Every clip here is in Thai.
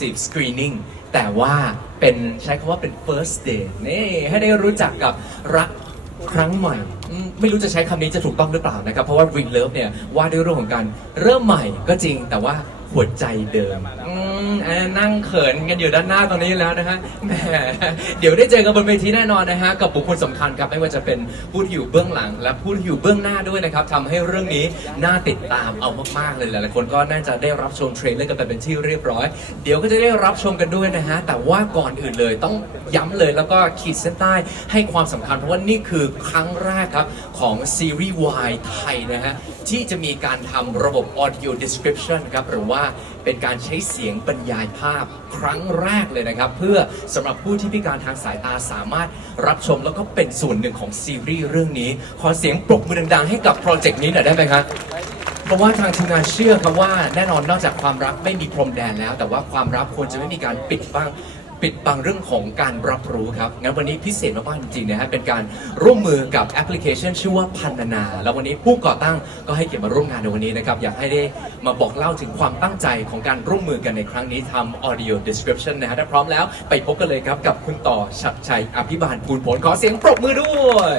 10 screening แต่ว่าเป็นใช้คำว่าเป็น first date นี่ให้ได้รู้จักกับรักครั้งใหม่อืมไม่รู้จะใช้คำนี้จะถูกต้องหรือเปล่านะครับ เพราะว่า Ring Love เนี่ยว่าด้วยเรื่องของการเริ่มใหม่ก็จริงแต่ว่าหัวใจเดิม อืมอ่านั่งเขินกันอยู่ด้านหน้าตรงนี้แล้วนะฮะแหมเดี๋ยวได้เจอกันบนเวทีแน่นอนนะฮะกับบุคคลสำคัญครับไม่ว่าจะเป็นผู้ที่อยู่เบื้องหลัง และผู้ที่อยู่เบื้องหน้าด้วยนะครับทำให้เรื่องนี้น่าติดตามเอามากๆเลยหลายๆคนก็น่าจะได้รับชมเทรลเลอร์กันไปเป็นที่เรียบร้อย เดี๋ยวก็จะได้รับชมกันด้วยนะฮะแต่ว่าก่อนอื่นเลยต้องย้ำเลยแล้วก็ขีดเส้นใต้ให้ความสำคัญเพราะว่านี่คือครั้งแรกครับของซีรีส์วายไทยนะฮะ ที่จะมีการทำระบบ audio description ครับหรือว่าเป็นการใช้เสียงบรรยายภาพครั้งแรกเลยนะครับ เพื่อสำหรับผู้ที่พิการทางสายตาสามารถรับชมแล้วก็เป็นส่วนหนึ่งของซีรีส์เรื่องนี้ ขอเสียงปรบมือดังๆให้กับโปรเจกต์นี้หน่อยได้ไหมครับเพราะว่าทางทีมงานเชื่อครับว่าแน่นอนนอกจากความรักไม่มีพรมแดนแล้ว แต่ว่าความรักควรจะไม่มีการปิดบัง ปิดบังเรื่องของการรับรู้ครับ งั้นวันนี้พิเศษมากๆจริงๆนะฮะ เป็นการร่วมมือกับแอปพลิเคชัน ชื่อว่าพันนานา แล้ววันนี้ผู้ก่อตั้งก็ให้เกียรติมาร่วมงานในวันนี้นะครับ อยากให้ได้มาบอกเล่าถึงความตั้งใจของการร่วมมือกันในครั้งนี้ทำ audio description นะฮะ ถ้าพร้อมแล้วไปพบกันเลยครับกับคุณต่อชัดชัยอภิบาลภูลผลขอเสียงปรบมือด้วย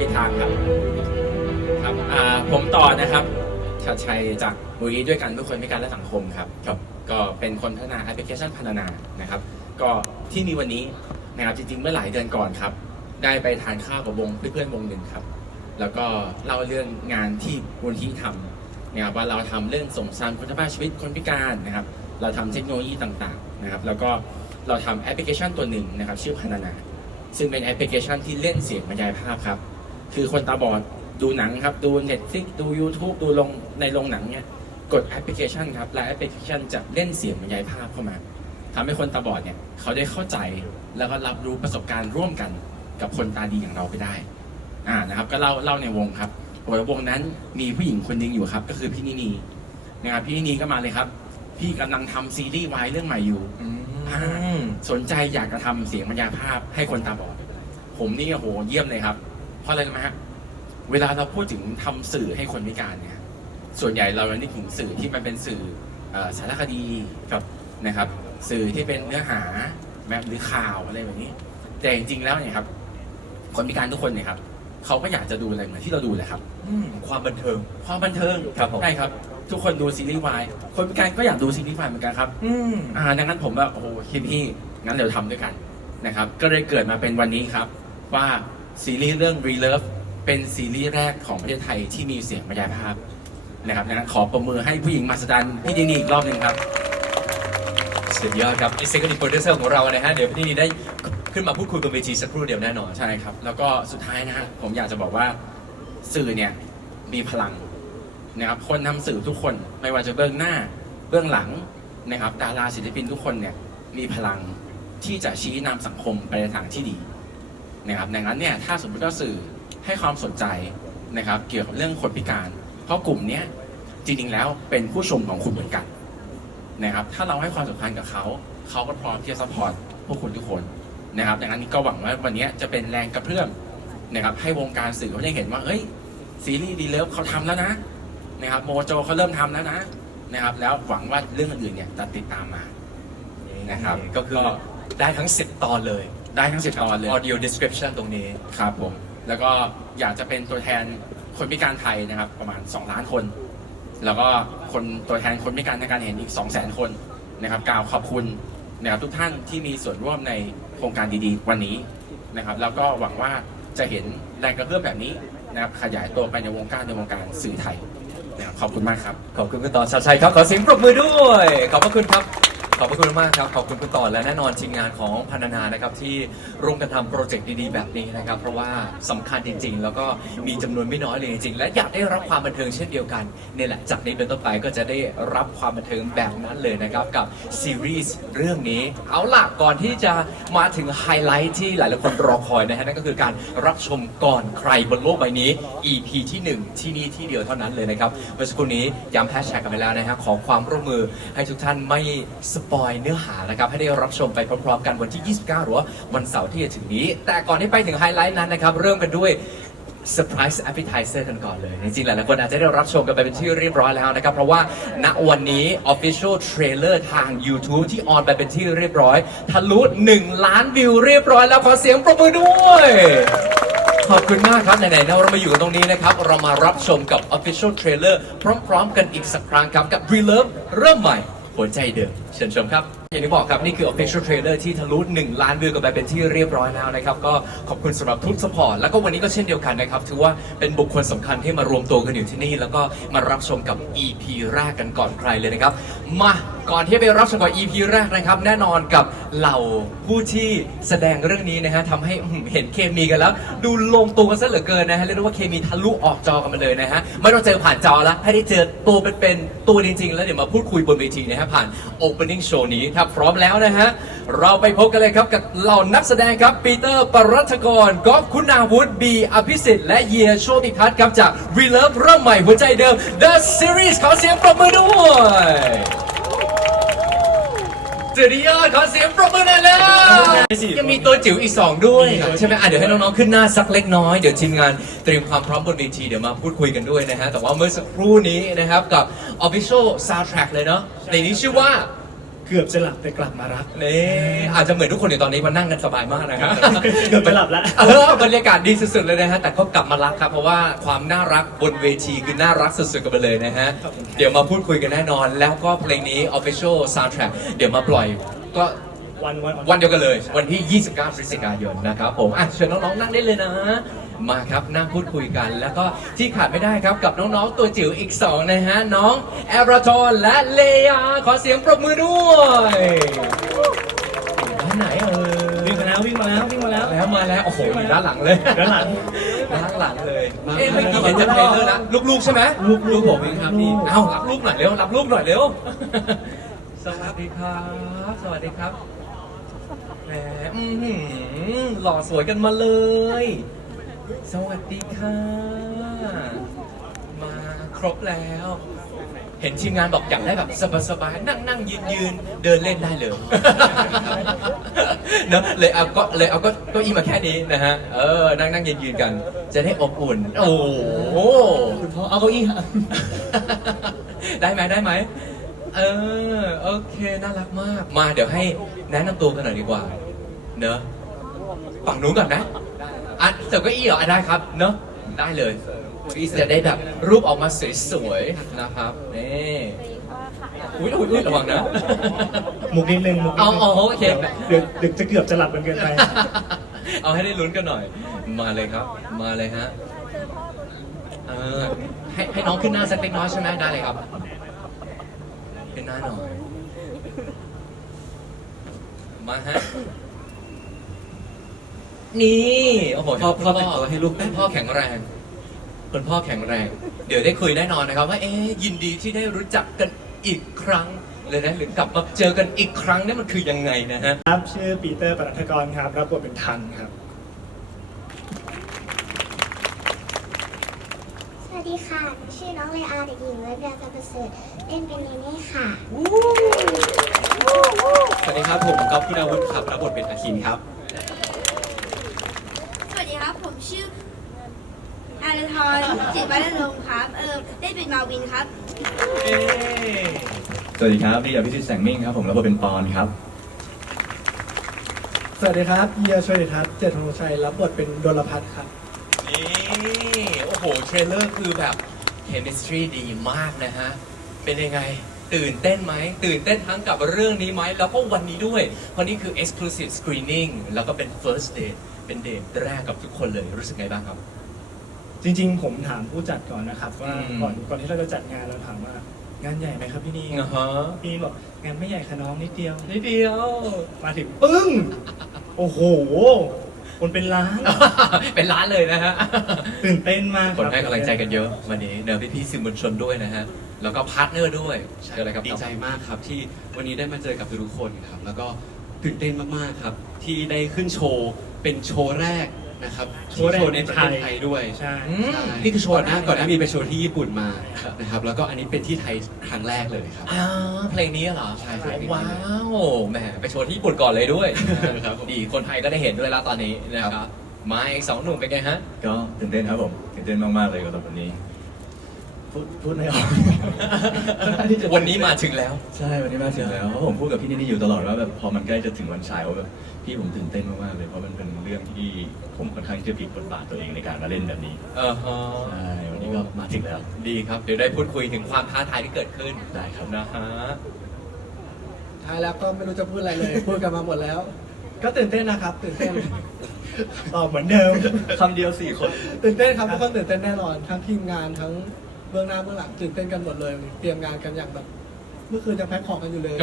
วัสดีครับขึ้นทิศทางครับครับอ่าผมต่อนะครับชัดชัยจากมูลนิธิด้วยกันเพื่อคนพิการและสังคมครับครับ ก็เป็นคนพัฒนาแอปพลิเคชันพัฒนานะครับ ก็ที่มีวันนี้นะครับจริงๆเมื่อหลายเดือนก่อนครับ ได้ไปทานข้าวกับวงเพื่อนๆวงหนึ่งครับ แล้วก็เล่าเรื่องงานที่มูลนิธิทำนะครับว่าเราทำเรื่องส่งสารคุณภาพชีวิตคนพิการนะครับ เราทำเทคโนโลยีต่างๆนะครับ แล้วก็เราทำแอปพลิเคชันตัวหนึ่งนะครับ ชื่อพัฒนาซึ่งเป็นแอปพลิเคชันที่เล่นเสียงบรรยายภาพครับ คือคนตาบอดดูหนังครับ ดู Netflix ดู YouTube ดูลงในโรงหนังเนี่ยกดแอปพลิเคชันครับและแอปพลิเคชันจะเล่นเสียงบรรยายภาพเข้ามาทำให้คนตาบอดเนี่ยเขาได้เข้าใจแล้วก็รับรู้ประสบการณ์ร่วมกันกับคนตาดีอย่างเราไปได้อ่านะครับ ก็เล่าเล่าในวงครับโอ้ยวงนั้นมีผู้หญิงคนหนึงอยู่ครับ ก็คือพี่นินีนะครับพี่นินีก็มาเลยครับ พี่กำลังทำซีรีส์วายเรื่องใหม่อยู่อืมสนใจอยากจะทำเสียงบรรยายภาพให้คนตาบอด ผมนี่โอ้โหเยี่ยมเลยครับเพ ราะอะไรรู้ไหมฮะเวลาเราพูดถึงทำสื่อให้คนพิการเนี่ย ส่วนใหญ่เราจะนึกถึงสื่อที่มันเป็นสื่อเอ่อสารคดีกับนะครับ สื่อที่เป็นเนื้อหาแบบหรือข่าวอะไรแบบนี้ แต่จริงๆแล้วเนี่ยครับ คนพิการทุกคนเนี่ยครับเขาก็อยากจะดูอะไรเหมือนที่เราดูแหละครับอืมความบันเทิง ความบันเทิงครับผมใช่ครับ ทุกคนดูซีรีส์วายคนพิการก็อยากดูซีรีส์วายเหมือนกันครับอืมอ่าดังนั้นผมแบบโอ้โหคิดพี่งั้นเดี๋ยวทำด้วยกันนะครับ ก็เลยเกิดมาเป็นวันนี้ครับ ว่า ซีรีส์เรื่อง Relove เป็นซีรีส์แรกของประเทศไทยที่มีเสียงบรรยายภาพนะครับดังนั้นขอประมือให้ผู้หญิงมหัศจรรย์พี่ดินีอีกรอบหนึ่งครับ สุดยอดครับ Executive Producer ของเรานะฮะเดี๋ยวพี่นี่ได้ขึ้นมาพูดคุยบนเวทีสักครู่เดียวแน่นอนใช่ครับ แล้วก็สุดท้ายนะฮะผมอยากจะบอกว่าสื่อเนี่ยมีพลังนะครับคนทำสื่อทุกคนไม่ว่าจะเบื้องหน้าเบื้องหลังนะครับดาราศิลปินทุกคนเนี่ยมีพลังที่จะชี้นำสังคมไปในทางที่ดี นะครับดังนั้นเนี่ยถ้าสมมติว่าสื่อให้ความสนใจนะครับ เกี่ยวกับเรื่องคนพิการ เพราะกลุ่มนี้จริงๆแล้วเป็นผู้ชมของคุณเหมือนกันนะครับ ถ้าเราให้ความสำคัญกับเขา เขาก็พร้อมที่จะซัพพอร์ตพวกคุณทุกคนนะครับ ดังนั้นก็หวังว่าวันนี้จะเป็นแรงกระเพื่อมนะครับ ให้วงการสื่อเขาได้เห็นว่าเฮ้ยซีรีส์ดีเลิฟเขาทำแล้วนะนะครับโมโจเขาเริ่มทำแล้วนะนะครับ แล้วหวังว่าเรื่องอื่นๆเนี่ยจะติดตามมานะครับ ก็คือได้ทั้ง 10 ตอนเลย ได้ทั้งสิบตอนเลย Audio Description ตรงนี้ ครับผม แล้วก็อยากจะเป็นตัวแทนคนพิการไทยนะครับ ประมาณ 2 ล้านคน แล้วก็คนตัวแทนคนพิการทางการเห็นอีก 2 0 0 0 0 0 คนนะครับกล่าวขอบคุณนะครับทุกท่านที่มีส่วนร่วมในโครงการดีๆ วันนี้นะครับ แล้วก็หวังว่าจะเห็นแรงกระเพื่อมแบบนี้นะครับขยายตัวไปในวงการในวงการสื่อไทยนะครับขอบคุณมากครับ ขอบคุณคุณต่อชัดชัยครับ ขอเสียงปรบมือด้วย ขอบพระคุณครับ ขอบพระคุณมากครับ ขอบคุณคุณต่อและแน่นอนทีมงานของพันนานะครับที่ร่วมกันทำโปรเจกต์ดีๆ แบบนี้นะครับ เพราะว่าสำคัญจริง ๆ แล้วก็มีจำนวนไม่น้อยเลยจริงๆ และอยากได้รับความบันเทิงเช่นเดียวกันนี่แหละจากนี้เป็นต้นไปก็จะได้รับความบันเทิงแบบนั้นเลยนะครับกับซีรีส์เรื่องนี้ เอาล่ะก่อนที่จะมาถึงไฮไลท์ที่หลายๆคนรอคอยนะฮะนั่นก็คือการรับชมก่อนใครบนโลกใบนี้ EP ที่1ที่นี่ที่เดียวเท่านั้นเลยนะครับเมื่อสักครู่นี้ย้ำแฮชแท็กกันไปแล้วนะฮะขอความร่วมมือให้ทุกท่านไม่สปปอยเนื้อหานะครับให้ได้รับชมไปพร้อมๆ กันวันที่ 29 หรือว่าวันเสาร์ที่จะถึงนี้ แต่ก่อนที่ไปถึงไฮไลท์นั้นนะครับเริ่มกันด้วยเซอร์ไพรส์แอปเปิลไทเซอร์กันก่อนเลย จริงๆ หลายๆคนอาจจะได้รับชมกันไปเป็นที่เรียบร้อยแล้วนะครับ เพราะว่าณวันนี้ Official Trailer ทาง YouTube ที่ออนไปเป็นที่เรียบร้อย ทะลุ 1 ล้านวิวเรียบร้อยแล้ว ขอเสียงปรบมือด้วยขอบคุณมากครับ ไหนๆเรามาอยู่ตรงนี้นะครับ เรามารับชมกับ Official Trailer พร้อม ๆ กันอีกสักครั้งครับกับ Relove เริ่มใหม่ หัวใจเดิมเชิญชมครับ อย่างที่บอกครับ นี่คือ Official Trailer ที่ทะลุ 1 ล้านวิวกันไปเป็นที่เรียบร้อยแล้วนะครับ ก็ขอบคุณสำหรับทุกสปอร์ต แล้วก็วันนี้ก็เช่นเดียวกันนะครับ ถือว่าเป็นบุคคลสำคัญที่มารวมตัวกันอยู่ที่นี่ แล้วก็มารับชมกับ EP แรกกันก่อนใครเลยนะครับ มาก่อนที่จะไปรับชมกับ EP แรกนะครับ แน่นอนกับเหล่าผู้ที่แสดงเรื่องนี้นะฮะทำให้อืมเห็นเคมีกันแล้ว ดูลงตัวกันซะเหลือเกินนะฮะเรียกได้ว่าเคมีทะลุออกจอกันมาเลยนะฮะไม่ต้องเจอผ่านจอแล้วให้ได้เจอตัวเป็นๆตัวจริงๆ แล้วเดี๋ยวมาพูดคุยบนเวทีนะฮะผ่าน Opening Show นี้ ถ้าพร้อมแล้วนะฮะ เราไปพบกันเลยครับกับเหล่านักแสดงครับปีเตอร์ปรัชกรกอล์ฟคุณาวุฒิบีอภิสิทธิ์และเยียโชติพัฒน์ครับจาก Relove เริ่มใหม่หัวใจเดิม The Series ขอเสียงปรบมือด้วยสุดยอดขอเสียงปรบมือหน่อยแล้วยังมีตัวจิ๋วอีกสองด้วย ใช่ไหมอะเดี๋ยวให้น้องๆขึ้นหน้าสักเล็กน้อย เดี๋ยวทีมงานเตรียมความพร้อมบนเวทีเดี๋ยวมาพูดคุยกันด้วยนะฮะ แต่ว่าเมื่อสักครู่นี้นะครับกับ Official Soundtrack เลยเนาะในนี้ชื่อว่า เกือบจะหลับแต่กลับมารัก นี่อาจจะเหมือนทุกคนในตอนนี้มานั่งกันสบายมากนะครับเกือบจะหลับแล้วเออบรรยากาศดีสุดๆเลยนะฮะแต่ก็กลับมารักครับเพราะว่าความน่ารักบนเวทีคือน่ารักสุดๆกันไปเลยนะฮะขอบคุณครับ เดี๋ยวมาพูดคุยกันแน่นอน แล้วก็เพลงนี้ Official Soundtrack เดี๋ยวมาปล่อยก็วันวันวันเดียวกันเลย วันที่ 29 พฤศจิกายนนะครับผมอะเชิญน้องๆนั่งได้เลยนะ มาครับนั่งพูดคุยกัน แล้วก็ที่ขาดไม่ได้ครับกับน้องๆตัวจิ๋วอีก2นะฮะน้องแอราทอนและเลยาขอเสียงปรบมือด้วยด้านไหนเอ่ยวิ่งมาแล้ววิ่งมาแล้ววิ่งมาแล้ว แล้วมาแล้วโอ้โหอยู่ด้านหลังเลยด้านหลัง ด้านหลังเลยเอ๊ะเมื่อกี้เห็นจะเทรลเลอร์นะลูกๆใช่ไหมลูกลูกผมเองครับพี่เอ้ารับลูกหน่อยเร็วรับลูกหน่อยเร็วสวัสดีครับ สวัสดีครับแหมอื้อหือหล่อสวยกันมาเลย สวัสดีค่ะ มาครบแล้ว เห็นทีมงานบอกอยากได้แบบสบายๆนั่งนั่งยืนยืนเดินเล่นได้เลยเนอะเลยเอาก็เลยเอาก็เก็อีมาแค่นี้นะฮะ เออ นั่งนั่งยืนยืนกัน จะได้อบอุ่น โอ้โหคุณพ่อเอาเก้าอี้ครับได้ไหมได้ไหม เออ โอเค น่ารักมาก มาเดี๋ยวให้แนะนำตัวกันหน่อยดีกว่า เนอะฝั่งนู้นก่อนนะ อะเสิร์ฟเก้าอี้เหรออะได้ครับเนอะได้เลยจะได้แบบรูปออกมาสวยๆนะครับนี่อุ้ยอุ้ยอุ้ยระวังนะ มุกนิดนึงมุกนิดเอานึงเอาโอเค เดี๋ยวเดี๋ยวจะเกือบจะหลับกันเกินไป เอาให้ได้ลุ้นกันหน่อย มาเลยครับ มาเลยฮะเออให้ให้น้องขึ้นหน้าสักเล็กน้อยใช่ไหมได้เลยครับขึ้นหน้าหน่อยมาฮะ นี่โอ้โหพ่อพ่อแต่งตัวให้ลูกคุณพ่อแข็งแรงคุณพ่อแข็งแรง เดี๋ยวได้คุยแน่นอนนะครับว่าเอ๊ยยินดีที่ได้รู้จักกันอีกครั้งเลยนะหรือกลับมาเจอกันอีกครั้งนี่มันคือยังไงนะฮะครับชื่อปีเตอร์ปรัฐกรครับรับบทเป็นทันครับ สวัสดีค่ะ ชื่อน้องเลอาเด็กหญิงเล็บยาจันทร์ประเสริฐเล่นเป็นเนเน่ค่ะ สวัสดีครับผมก๊อฟคุณอาวุธครับรับบทเป็นอาคินครับสวัสดี ครับ ผมชื่ออาราทรจิตวัฒนงค์ครับ เออได้เป็นมาวินครับ สวัสดีครับพี่อภิสิทธิ์แสงมิ่งครับ ผมรับบทเป็นปอนครับ สวัสดีครับเฮียช่วยทัศน์เจตธงชัย รับบทเป็นดลพัฒน์ครับ นี่ โอ้โห เทรลเลอร์คือแบบ chemistry ดีมากนะฮะ เป็นยังไง ตื่นเต้นไหม ตื่นเต้นทั้งกับเรื่องนี้ไหม แล้วก็วันนี้ด้วย เพราะนี่คือ exclusive screening แล้วก็เป็น first date เป็นเดทแรกกับทุกคนเลยรู้สึกไงบ้างครับ จริง ๆ ผมถามผู้จัดก่อนนะครับว่าอืม ก่อนก่อนที่เราจะจัดงานเราถามว่างานใหญ่ไหมครับพี่นีอ่าฮะพี่นีบอกงานไม่ใหญ่ค่ะน้องนิดเดียว นิดเดียว มาถึงปึ้ง โอ้โห คนเป็นล้าน เป็นร้านเลยนะฮะ ตื่นเต้นมากคนรับ ให้กำลังใจกันเยอะวันนี้เนอะพี่ๆสื่อมวลชนด้วยนะฮะ แล้วก็พาร์ทเนอร์ด้วยเชิญเลยครับดีใจมากครับที่วันนี้ได้มาเจอกับทุกๆคนครับแล้วก็ตื่นเต้นมากๆครับ ที่ได้ขึ้นโชว์ เป็นโชว์แรกนะครับโชว์ในโชว์ในประเทศไทยด้วยใช่ อืมใช่นี่คือโชว์ก่อนหน้าแรกเลยนะก่อนหน้ามีไปโชว์ที่ญี่ปุ่นมานะครับแล้วก็อันนี้เป็นที่ไทยครั้งแรกเลยครับอ่าเพลงนี้เหรอใช่เพลงนี้ ว้าวแหมไปโชว์ที่ญี่ปุ่นก่อนเลยด้วย ครับผม ดีคนไทยก็ได้เห็นด้วยแล้วตอนนี้นะครับมาอีกสองหนุ่มเป็นไงฮะ ก็ตื่นเต้นครับผมตื่นเต้นมากๆเลยกับวันนี้ พูดพูดไม่ออกวันนี้มาถึงแล้ว ใช่ วันนี้มาถึงแล้วเพราะผมพูดกับพี่นี่นี่อยู่ตลอดว่าแบบพอมันใกล้จะถึงวันฉายว่าแบบพี่ผมตื่นเต้นมากๆเลยเพราะมันเป็นเรื่องที่ผมค่อนข้างที่จะพลิกบทบาทตัวเองในการมาเล่นแบบนี้เออฮะใช่วันนี้ก็มาถึงแล้วดีครับ เดี๋ยวได้พูดคุยถึงความท้าทายที่เกิดขึ้นได้ครับนะฮะท้ายแล้วก็ไม่รู้จะพูดอะไรเลย พูดกันมาหมดแล้ว ก็ตื่นเต้นนะครับ ตื่นเต้นตอบเหมือนเดิมคำเดียวสี่คน ตื่นเต้นครับทุกคนตื่นเต้นแน่นอน ทั้งทีมงานทั้ง เบื้องหน้าเบื้องหลังตื่นเต้นกันหมดเลย เตรียมงานกันอย่างแบบ เมื่อคืนยังแพ็คของกันอยู่เลย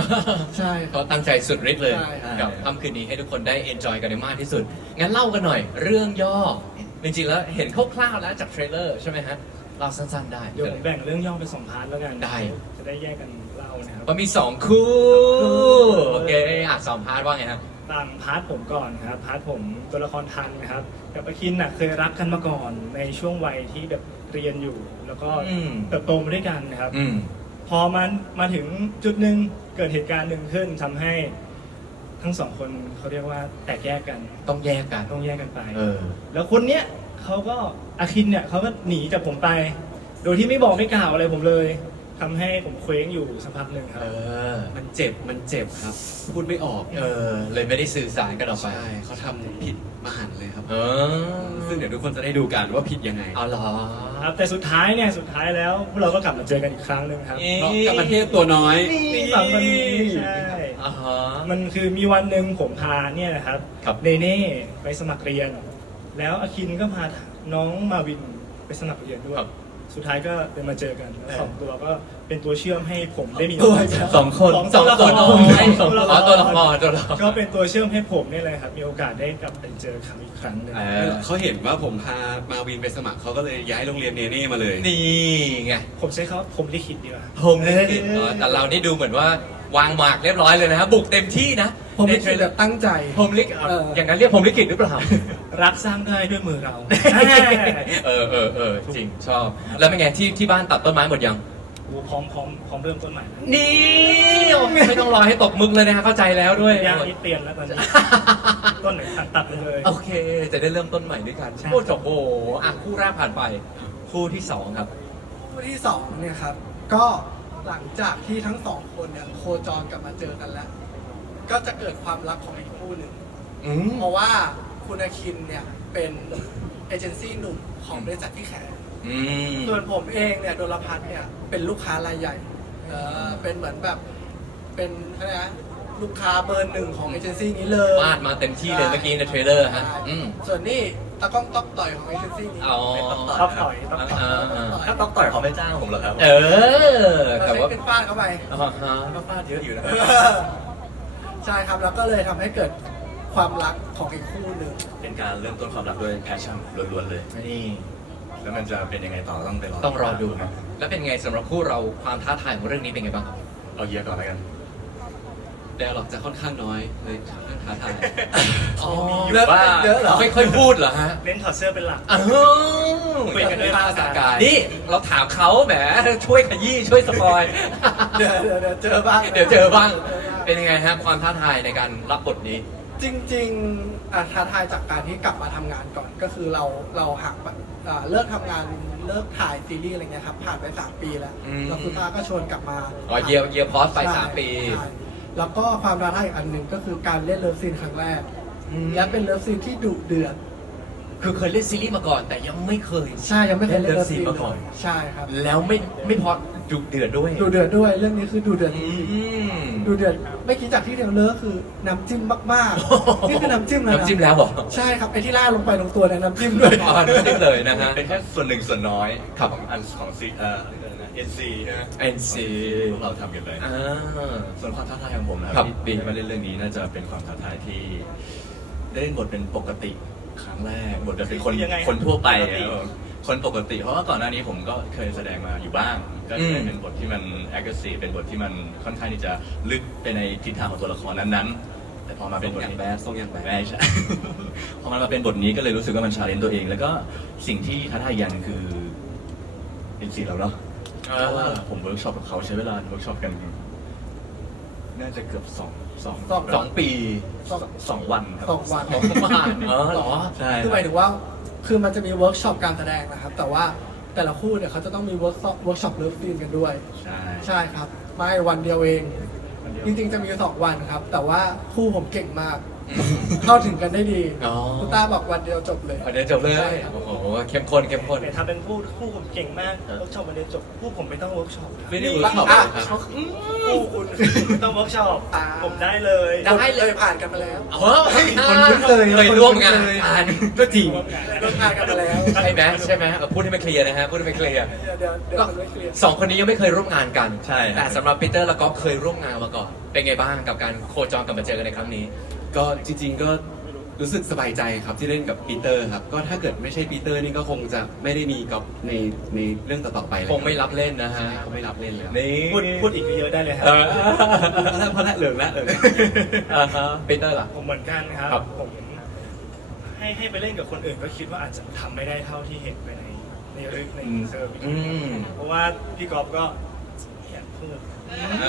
ใช่คเขารับตั้งใจสุดฤทธิ์เลย ใช่ กับค่ำคืนนี้ให้ทุกคนได้เอนจอยกันได้มากที่สุด งั้นเล่ากันหน่อย เรื่องย่อ จริงๆแล้วเห็นคร่าวๆแล้วจากเทรลเลอร์ใช่ไหมฮะเล่าสั้นๆได้เดี๋ยวผมแบ่งเรื่องย่อเป็นสองพาร์ทแล้วกันได้ จะได้แยกกันเล่านะครับ มันมีสองคู่ โอเคอะสองพาร์ทว่าไงฮะต่างพาร์ทผมก่อนครับพาร์ทผมตัวละครทันนะครับกับอาคินน่ะเคยรักกันมาก่อนในช่วงวัยที่แบบ เรียนอยู่ แล้วก็อืม เติบโตมาด้วยกันนะครับ อืม พอมันมาถึงจุดหนึ่งเกิดเหตุการณ์หนึ่งขึ้นทำให้ทั้งสองคนเขาเรียกว่าแตกแยกกันต้องแยกกัน ต้องแยกกันไป เออ แล้วคนเนี้ยเขาก็อาคินเนี่ยเขาก็หนีจากผมไป โดยที่ไม่บอกไม่กล่าวอะไรผมเลย ทำให้ผมเคว้งอยู่สักพักหนึ่งครับ เออ มันเจ็บมันเจ็บครับ พูดไม่ออก เออ เลยไม่ได้สื่อสารกันออกไปใช่เขาทำผิดมหันต์เลยครับ เออซึ่งเดี๋ยวทุกคนจะได้ดูกันว่าผิดยังไง เอาเหรอ ครับ แต่สุดท้ายเนี่ยสุดท้ายแล้วพวกเราก็กลับมาเจอกันอีกครั้งหนึ่งครับเอ๊ะ เพราะกับประเทศตัวน้อย นี่สามคนนี้ใช่อ่าฮะ มันคือมีวันหนึ่งผมพาเนี่ยนะครับครับ เนเน่ไปสมัครเรียน แล้วอาคินก็พาน้องมาวินไปสมัครเรียนด้วย ครับ สุดท้ายก็เป็นมาเจอกันแล้วสองตัวก็เป็นตัวเชื่อมให้ผมได้มีตัวโอกาสสองคนสองละคนรโอ้ยสองตัวละคอ๋อรตัวละครตัวละคร ก็เป็นตัวเชื่อมให้ผมนี่เลยครับ มีโอกาสได้กลับไปเจอครั้งอีกครั้งหนึ่งเออเขาเห็นว่าผมพามาวินไปสมัครเขาก็เลยย้ายโรงเรียนเนเน่มาเลย นี่ไงผมใช้คำว่าผมลิขิตดีกว่า ผมลิขิตเออแต่เรานี่ดูเหมือนว่าวางหมากเรียบร้อยเลยนะฮะบุกเต็มที่นะ ผมไม่ในเคยแบบตั้งใจ ผมลิขเอออ อย่างนั้นเรียกผมลิขิตหรือเปล่า รักสร้างได้ด้วยมือเรา เออเออเออจริงชอบ แล้วเป็นไงที่ที่บ้านตัดต้นไม้หมดยัง โอ้พร้อมพร้อมพร้อมเริ่มต้นใหม่แล้วนี่ไม่ต้องรอให้ตกมึกเลยนะฮะเข้าใจแล้วด้วยย่างนิดเตียนแล้วตอนนี้ ต้นไหนตัดตัดไปเลย โอเค จะได้เริ่มต้นใหม่ด้วยกันใช่ โอ้จบโอ้โหอะคู่แรกผ่านไป คู่ที่สองครับ คู่ที่สองเนี่ยครับ ก็หลังจากที่ทั้งสองคนเนี่ยโคจรกลับมาเจอกันแล้ว ก็จะเกิดความรักของอีกคู่หนึ่ง อืมเพราะว่าคุณอาคินเนี่ยเป็นเอเจนซี่หนุ่มของบริษัทที่แขกอืมส่วนผมเองเนี่ยโดลพัทเนี่ยเป็นลูกค้ารายใหญ่เออเป็นเหมือนแบบเป็นอะไรนะลูกค้าเบอร์หนึ่งของเอเจนซี่นี้เลยมาดมาเต็มที่เลยเมื่อกี้ในเทรลเลอร์ฮะใช่อืมส่วนนี้ตะก้องต๊อกต่อยของเอเจนซี่นี้อ๋อต๊อกต่อยต๊อกต่อยอ่าอ่าถ้าต้องต่อยเขาไม่จ้างผมเหรอครับเออ เราแต่ใช้ว่าเป็นฟาดเข้าไป อ่าฮะ ก็ฟาดเยอะอยู่นะ ใช่ครับแล้วก็เลยทำให้เกิดความรักของอีกคู่หนึ่งเป็นการเริ่มต้นความรักด้วยแพชชั่นล้วนๆเลย นี่ แล้วมันจะเป็นยังไงต่อต้องไปรอต้องรอดูครับแล้วเป็นไงสำหรับคู่เราความท้าทายของเรื่องนี้เป็นไงบ้างครับเอาเยียร์ก่อนแล้วกัน แดร์ล็อกจะค่อนข้างน้อยเลยค่อนข้างท้าทายอ๋อเริ่มเป็นเยอะเหรอไม่ค่อยพูดเหรอฮะเน้นถอดเสื้อเป็นหลัก อ้าวคุยกันด้วยภาษากายนี่เราถามเขาแหมช่วยขยี้ช่วยสปอย เดี๋ยวเดี๋ยวเดี๋ยวเจอบ้าง เดี๋ยวเจอบ้าง เป็นยังไงฮะความท้าทายในการรับบทนี้ จริงๆอะท้าทายจากการที่กลับมาทำงานก่อนก็คือเราเราหักอ่าเลิกทำงานเลิกถ่ายซีรีส์อะไรเงี้ยครับผ่านไปสามปีแล้วอืม แล้วคุณตาก็ชวนกลับมาอ๋อเยียร์เยียร์พอสไปใช่สามปี ใช่แล้วก็ความท้าทายอีกอันหนึ่งก็คือการเล่นเลิฟซีนครั้งแรกและเป็นเลิฟซีนที่ดุเดือดคือเคยเล่นซีรีส์มาก่อนแต่ยังไม่เคย ใช่ยังไม่เคยเล่นเลิฟซีนเล่นเลิฟซีนมาก่อนใช่ครับแล้วไม่ไม่พอดุเดือดด้วย ดูเดือดด้วยเรื่องนี้คือดูเดือดจอืริงมๆ ดูเดือดไม่คิดจากที่เดียวเลอคือน้ำจิ้มมากๆ นี่คือน้ำจิ้มแล้วนะน้ำจิ้มแล้วเหรอใช่ครับไอที่ล่าดลงไปลงตัวเนี่ยน้ำจิ้มด้วย อ๋อน้ำจิ้มเลยนะฮะ เป็นแค่ส่วนหนึ่งส่วนน้อยครับของอันของซีเอ่อเอ็นซีนะ NC พวกเราทำกันเลย อ่า ส่วนความท้าทายของผมนะคครัรับบที่มาเล่นเรื่องนี้น่าจะเป็นความท้าทายที่ ได้เล่นบทเป็นปกติครั้งแรกบทจะเป็นคนยังไงคนทั่วไปปกติครับผม คนปกติ เพราะว่าก่อนหน้านี้ผมก็เคยแสดงมาอยู่บ้าง ก็เคยเป็นบทที่มัน aggressive เป็นบทที่มันค่อนข้างที่จะลึกไปในทิศทางของตัวละครนั้นๆ แต่พอมาเป็นบทส่งอย่างนี้ แบดส่งอย่างแบดไม่ใช่ พอมันมาเป็นบทนี้ก็เลยรู้สึกว่ามันชาเลนตัวเอง แล้วก็สิ่งที่ท้าทายอย่างหนึ่งคือเป็นสีเราเนาะเอเพราะว่าอผมเวิร์กช็อปกับเขาใช้เวลาเวิร์กช็อปกัน น่าจะเกือบสองสองสองสองปี สองสองวันครับ สองวันสองวันเออเหรอ ใช่ คือหมายถึงว่า คือมันจะมีเวิร์กช็อปการแสดงนะครับ แต่ว่าแต่ละคู่เนี่ยเขาจะต้องมีเวิร์กช็อปเวิร์กช็อปเลิฟซีนกันด้วย ใช่ใช่ครับ ไม่วันเดียวเอง วันเดียว จริงๆจะมีสองวันครับ แต่ว่าคู่ผมเก่งมาก เข้าถึงกันได้ดีอ๋อ คุณต้าบอกวันเดียวจบเลยอันนี้จบเลยใช่ครับโอ้โห เข้มข้นเข้มข้น แต่ทำเป็นผู้ผู้ผมเก่งมากเวิร์กช็อปวันเดียวจบผู้ผมไม่ต้องเวิร์กช็อปครับไม่ได้เวิร์กช็อปอะเลยครับผู้คุณไม่ต้องเวิร์กช็อปอ่าผมได้เลยได้เลยคผ่านกันมาแล้วเฮ้ยคนคุ้นเคยเคยร่วมงานคนคุ้นเคยอ่านก็จริงเคยผ่านกันมาแล้วใช่ไหมใช่ไหมเออพูดให้มันเคลียร์นะฮะ พูดให้มันเคลียร์ เดี๋ยวเดี๋ยวเดี๋ยวก็มันไม่เคลียร์ สองคนนี้ยังไม่เคยร่วมงานกัน ใช่ครับ แต่สำหรับปีเตอร์และก๊อฟเคยร่วมงานมาก่อน เป็นไงบ้างกับการโคจรกลับมาเจอกันในครั้งนี้ ก็จริง ๆ ก็รู้สึกสบายใจครับที่เล่นกับปีเตอร์ครับ ก็ถ้าเกิดไม่ใช่ปีเตอร์นี่ก็คงจะไม่ได้มีกับในในเรื่องต่อๆไปเลยคงไม่รับเล่นนะฮะใช่คงไม่รับเล่นเลยนี่พูดพูดอีกเยอะได้เลยครัเอบอพอแล้วพอแล้วเหลืองแล้วเหลืองแล้วอ่าฮะปีเตอร์ล่ะ ผมเหมือนกันครับครับผมให้ให้ไปเล่นกับคนอื่นก็คิดว่าอาจจะทำไม่ได้เท่าที่เห็นไปในในเรื่องในเซอร์วิสอืม เพราะว่าพี่กอฟก็ไม่อยากพูด เอ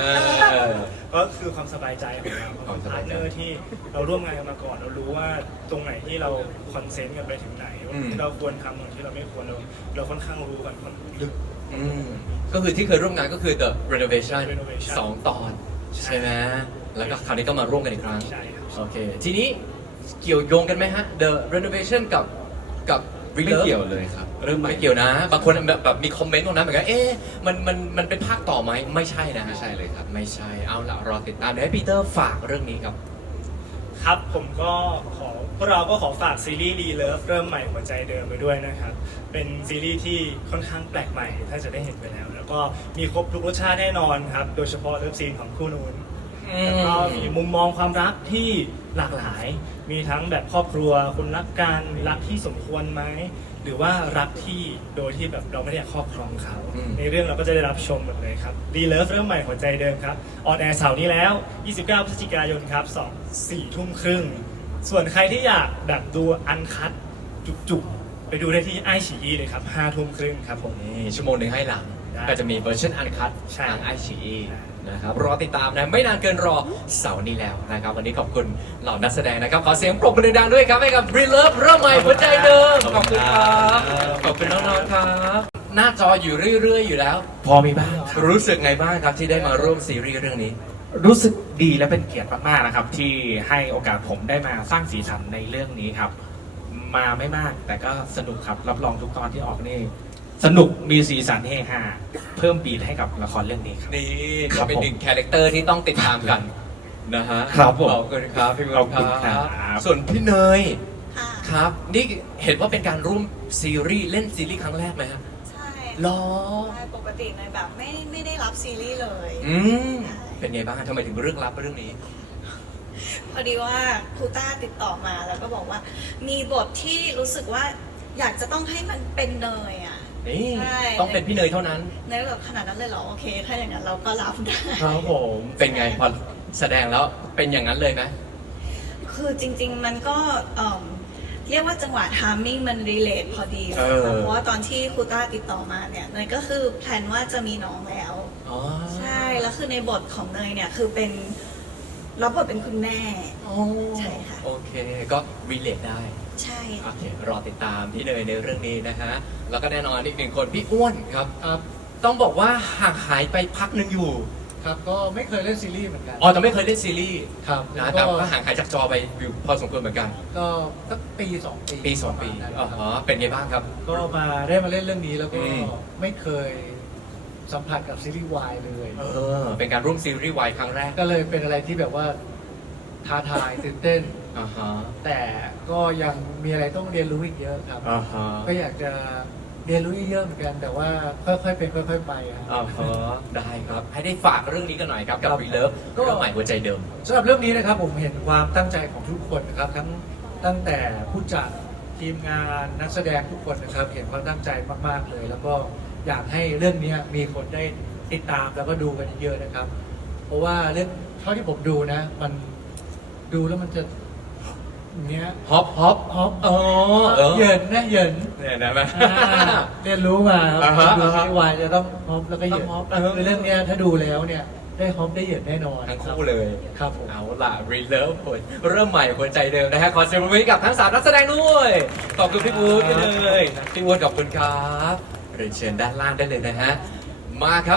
อ ก็คือความสบายใจของเราความสพาบายร์ทใจเนอร์ที่เราร่วมงานกันมาก่อน เรารู้ว่าตรงไหนที่เราคอนเซนต์กันไปถึงไหนอืม ที่เราควรทำตรงที่เราไม่ควรเราเราค่อนข้างรู้กันค่อนลึก อืมก็คือที่เคยร่วมงานก็คือ The Renovation Renovation สองตอน ใช่ไหมแล้วก็คราวนี้ก็มาร่วมกันอีกครั้ง ใช่ครับ โอเค ทีนี้เกี่ยวโยงกันไหมฮะ The Renovation กับกับ ไม่ Relove เกี่ยวเลยครับ เริ่มใหม่ไม่เกี่ยวนะ บางคนแบบแบบมีคอมเมนต์ตรงนั้นเหมือนกัน เอ๊ะ มัน มัน มันเป็นภาคต่อไหม ไม่ใช่นะ ไม่ใช่เลยครับ ไม่ใช่ เอาละรอติดตามเดี๋ยวให้ปีเตอร์ฝากเรื่องนี้ครับ ครับผมก็ขอพวกเราก็ขอฝากซีรีส์รีเลิฟเริ่มใหม่หัวใจเดิมไปด้วยนะครับ เป็นซีรีส์ที่ค่อนข้างแปลกใหม่ถ้าจะได้เห็นไปแล้ว แล้วก็มีครบทุกรสชาติแน่นอนครับ โดยเฉพาะเลิฟซีนของคู่นู้นอืม แล้วก็มีมุมมองความรักที่หลากหลาย มีทั้งแบบครอบครัวคุณรักกันรักที่สมควรไหมหรือว่ารักที่โดยที่แบบเราไม่ได้อยากครอบครองเขา อืม ในเรื่องเราก็จะได้รับชมหมดเลยครับรีเลิฟเริ่มใหม่หัวใจเดิมครับออนแอร์เสาร์นี้แล้ว 29 พฤศจิกายนครับ2 4ทุ่มครึ่ง ส่วนใครที่อยากแบบดูอันคัดจุกๆ ไปดูได้ที่ไอฉีอีเลยครับ5ทุ่มครึ่งครับผม นี่ชั่วโมงหนึ่งให้หลังได้ก็จะมีเวอร์ชันอันคัดใช่ ทางไอชีใช่ นะครับรอติดตามนะไม่นานเกินรอเสาร์นี้แล้วนะครับ วันนี้ขอบคุณเหล่านักแสดงนะครับ ขอเสียงปรบมือดังๆด้วยครับให้กับ r e l o v e เริ่มใหม่หัวใจเดิมขอบคุณครับขอบคุณน้องๆครับหน้าจออยู่เรื่อย ๆ อยู่แล้ว พอมีบ้างครับรู้สึกไงบ้างครับที่ได้มาร่วมซีรีส์เรื่องนี้ รู้สึกดีและเป็นเกียรติมากๆนะครับ ที่ให้โอกาสผมได้มาสร้างสีสันในเรื่องนี้ครับ มาไม่มากแต่ก็สนุกครับรับรองทุกตอนที่ออกนี่ สนุกมีสีสันเฮฮาเพิ่มปีดให้กับละครเรื่องนี้ครับ นี่คก็รับเป็นผมหนึ่งคาแรคเตอร์ที่ต้องติดตามกันนะฮะครับผมขอบคุณครับพี่ขอบคุณคครัรับ บ ส่วนพี่เนยค่ะ ครับ นี่เห็นว่าเป็นการร่วมซีรีส์เล่นซีรีส์ครั้งแรกไหมฮะใช่หรอ ใช่ปกติในยแบบไม่ไม่ได้รับซีรีส์เลย อืม เป็นไงบ้างทำไมถึงเรื่องรับเรื่องนี้ พอดีว่าครูต้าติดต่อมาแล้วก็บอกว่า มีบทที่รู้สึกว่าอยากจะต้องให้มันเป็นเนยอะ นี่ใช่ ต้องเป็นพี่เนยเท่านั้นในยแบบขนาดนั้นเลยเหรอโอเค ถ้าอย่างนั้นเราก็รับได้ ครับผมเป็นไงพอแสดงแล้วเป็นอย่างนั้นเลยไหม คือจริง ๆ มันก็เอิ่มเรียกว่าจังหวะทามมิ่งมันรีเลทพอดีเลยค่ะเพราะว่าตอนที่ครูต้าติดต่อมาเนี่ยเนยก็คือแพลนว่าจะมีน้องแล้ว อ๋อใช่ แล้วคือในบทของเนยเนี่ยคือเป็นรับบทเป็นคุณแม่ อ๋อใช่ค่ะ โอเค ก็รีเลทได้ ใช่ โอเครอติดตามพี่เนยในเรื่องนี้นะฮะ แล้วก็แน่นอนอีกหนึ่งคนพี่อ้วนครับ ครับต้องบอกว่าห่างหายไปพักหนึ่งอยู่ครับก็ไม่เคยเล่นซีรีส์เหมือนกันอ๋อแต่ไม่เคยเล่นซีรีส์ครับนะแล้วแต่ก็ก็ห่างหายจากจอไปอยู่พอสมควรเหมือนกัน ก็สักปีสองปีปีสองปีประมาณนั้นอ๋ครับอเป็นไงบ้างครับ ก็มาได้มาเล่นเรื่องนี้แล้วก็อืมไม่เคยสัมผัสกับซีรีส์วายเลยเออเป็นการร่วมซีรีส์วายครั้งแรก ก็เลยเป็นอะไรที่แบบว่าท้าทายตื่นเต้นอ่าฮะแต่ ก็ยังมีอะไรต้องเรียนรู้อีกเยอะครับ อ่าฮะก็อยากจะเรียนรู้เยอะเหมือนกัน แต่ว่าค่อยๆเป็นค่อย ๆ ไปครับ อ่าฮะได้ครับ ให้ได้ฝากเรื่องนี้กันหน่อยครับกับครับ รีเลิฟก็เรื่องใหม่หัวใจเดิม สำหรับเรื่องนี้นะครับผมเห็นความตั้งใจของทุกคนนะครับทั้งตั้งแต่ผู้จัดทีมงานนักแสดงทุกคนนะครับ เห็นความตั้งใจมากๆเลย แล้วก็อยากให้เรื่องนี้มีคนได้ติดตามแล้วก็ดูกันเยอะๆนะครับ เพราะว่าเรื่องเท่าที่ผมดูนะ มันดูแล้วมันจะ อย่างเนี้ยฮอปฮอปฮอปอ๋อเออเหยินนะเหยินเนี่ยนะไหม อ่าเรียนรู้มาคอ่ารัฮะบดูอ่าฮะซีรีส์วายจะต้องฮอปแล้วก็เหยินต้องฮอปอ่าฮะ คือเรื่องเนี้ยถ้าดูแล้วเนี่ยได้ฮอปได้เหยินแน่นอนทั้งคู่เลย ครับผม เอาล่ะรีเลิฟเริ่มใหม่หัวใจเดิมนะฮะ ขอเสียงปรบมือให้กับทั้งสามนักแสดงด้วย ขอบคุณพี่บูธด้วยเลย พี่บูธขอบคุณครับ เรียนเชิญด้านล่างได้เลยนะฮะ มาครับ